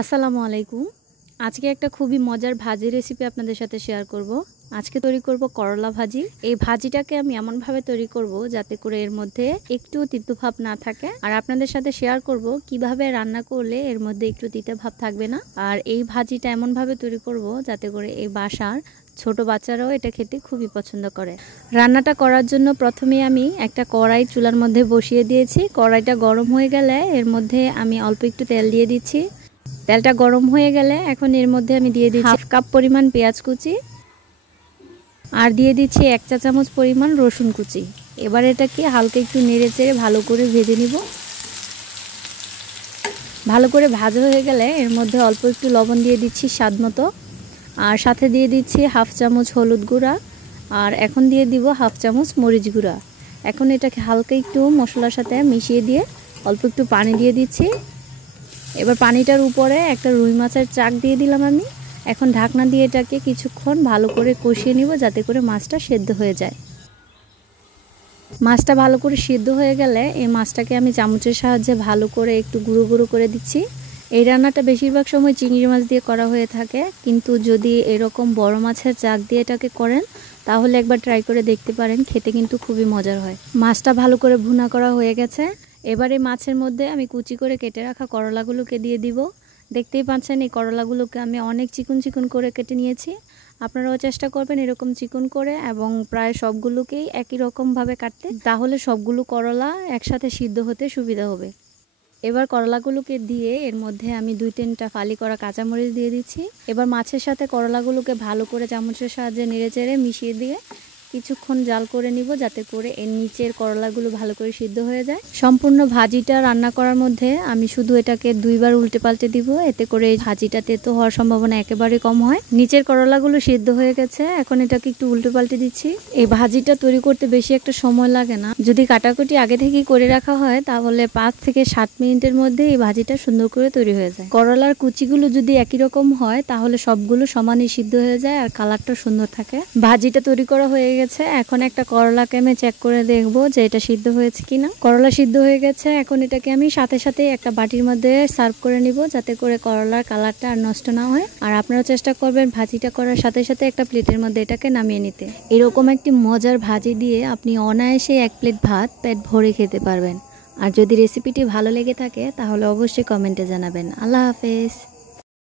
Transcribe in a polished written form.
আসসালামু আলাইকুম। আজকে একটা খুবই মজার ভাজি রেসিপি আপনাদের সাথে শেয়ার করব। আজকে তৈরি করব করলা ভাজি। এই ভাজিটাকে আমি এমনভাবে তৈরি করব যাতে করে এর মধ্যে একটু তিতো ভাব না থাকে, আর আপনাদের সাথে শেয়ার করব কিভাবে রান্না করলে এর মধ্যে একটু তিতো ভাব থাকবে না। আর এই ভাজিটা এমনভাবে তৈরি করব যাতে করে এই বাসার ছোট বাচ্চারাও এটা খেতে খুবই পছন্দ করে। রান্নাটা করার জন্য প্রথমে আমি একটা কড়াই চুলার মধ্যে বসিয়ে দিয়েছি। কড়াইটা গরম হয়ে গেলে এর মধ্যে আমি অল্প একটু তেল দিয়ে দিচ্ছি। তেলটা গরম হয়ে গেলে এখন এর মধ্যে আমি দিয়ে দিচ্ছি হাফ কাপ পরিমাণ পেঁয়াজ কুচি, আর দিয়ে দিচ্ছি 1 চা চামচ পরিমাণ রসুন কুচি। এবার এটাকে হালকা একটু নেড়ে চেড়ে ভালো করে ভেজে নিব। ভালো করে ভাজা হয়ে গেলে এর মধ্যে অল্প একটু লবণ দিয়ে দিচ্ছি স্বাদ মতো, আর সাথে দিয়ে দিচ্ছি হাফ চামচ হলুদ গুঁড়া, আর এখন দিয়ে দিব হাফ চামচ মরিচ গুঁড়া। এখন এটাকে হালকা একটু মশলার সাথে মিশিয়ে দিয়ে অল্প একটু পানি দিয়ে দিচ্ছি। এবার পানিটার উপরে একটা রুই মাছের চাক দিয়ে দিলাম আমি। এখন ঢাকনা দিয়ে এটাকে কিছুক্ষণ ভালো করে কষিয়ে নিব যাতে করে মাছটা সেদ্ধ হয়ে যায়। মাছটা ভালো করে সিদ্ধ হয়ে গেলে এই মাছটাকে আমি চামচের সাহায্যে ভালো করে একটু গুঁড়ো গুঁড়ো করে দিচ্ছি। এই রান্নাটা বেশিরভাগ সময় চিংড়ি মাছ দিয়ে করা হয়ে থাকে, কিন্তু যদি এরকম বড় মাছের চাক দিয়ে এটাকে করেন তাহলে একবার ট্রাই করে দেখতে পারেন, খেতে কিন্তু খুবই মজার হয়। মাছটা ভালো করে ভুনা করা হয়ে গেছে। এবারে মাছের মধ্যে আমি কুচি করে কেটে রাখা করলাগুলোকে দিয়ে দিব। দেখতেই পাচ্ছেন এই করলাগুলোকে আমি অনেক চিকন চিকন করে কেটে নিয়েছি। আপনারাও চেষ্টা করবেন এরকম চিকন করে, এবং প্রায় সবগুলোকেই একই রকমভাবে কাটতে, তাহলে সবগুলো করলা একসাথে সিদ্ধ হতে সুবিধা হবে। এবার করলাগুলোকে দিয়ে এর মধ্যে আমি 2-3টা ফালি করা কাঁচামরিচ দিয়ে দিচ্ছি। এবার মাছের সাথে করলাগুলোকে ভালো করে চামচের সাহায্যে নেড়ে চেড়ে মিশিয়ে দিয়ে কিছুক্ষণ জাল করে নিব যাতে করে এর নিচের করলাগুলো ভালো করে সিদ্ধ হয়ে যায়। সম্পূর্ণ ভাজিটা রান্না করার মধ্যে আমি শুধু এটাকে 2বার উল্টে পাল্টে দিব, এতে করে এই ভাজিটা তেতো হওয়ার সম্ভাবনা একেবারে কম হয়। নিচের করলাগুলো সিদ্ধ হয়ে গেছে, এখন এটাকে একটু উল্টে পাল্টে দিচ্ছি। এই ভাজিটা তৈরি করতে বেশি একটা সময় লাগে না। যদি কাটাকুটি আগে থেকেই করে রাখা হয় তাহলে 5 থেকে 7 মিনিটের মধ্যে এই ভাজিটা সুন্দর করে তৈরি হয়ে যায়। করলার কুচিগুলো যদি একই রকম হয় তাহলে সবগুলো সমানই সিদ্ধ হয়ে যায় আর কালারটা সুন্দর থাকে। ভাজিটা তৈরি করা হয়ে গেছে। এখন একটা করলাকে আমি চেক করে দেখবো যে এটা সিদ্ধ হয়েছে কিনা। করলা সিদ্ধ হয়ে গেছে। এখন এটাকে আমি সাথে সাথে একটা বাটির মধ্যে সার্ভ করে নিব যাতে করে করলার কালারটা আর নষ্ট না হয়। আর আপনারা চেষ্টা করবেন ভাজিটা করার সাথে সাথে একটা প্লেটের মধ্যে এটাকে নামিয়ে নিতে। এরকম একটি মজার ভাজি দিয়ে আপনি অনায়াসে 1 প্লেট ভাত পেট ভরে খেতে পারবেন। আর যদি রেসিপিটি ভালো লেগে থাকে তাহলে অবশ্যই কমেন্টে জানাবেন। আল্লাহ হাফেজ।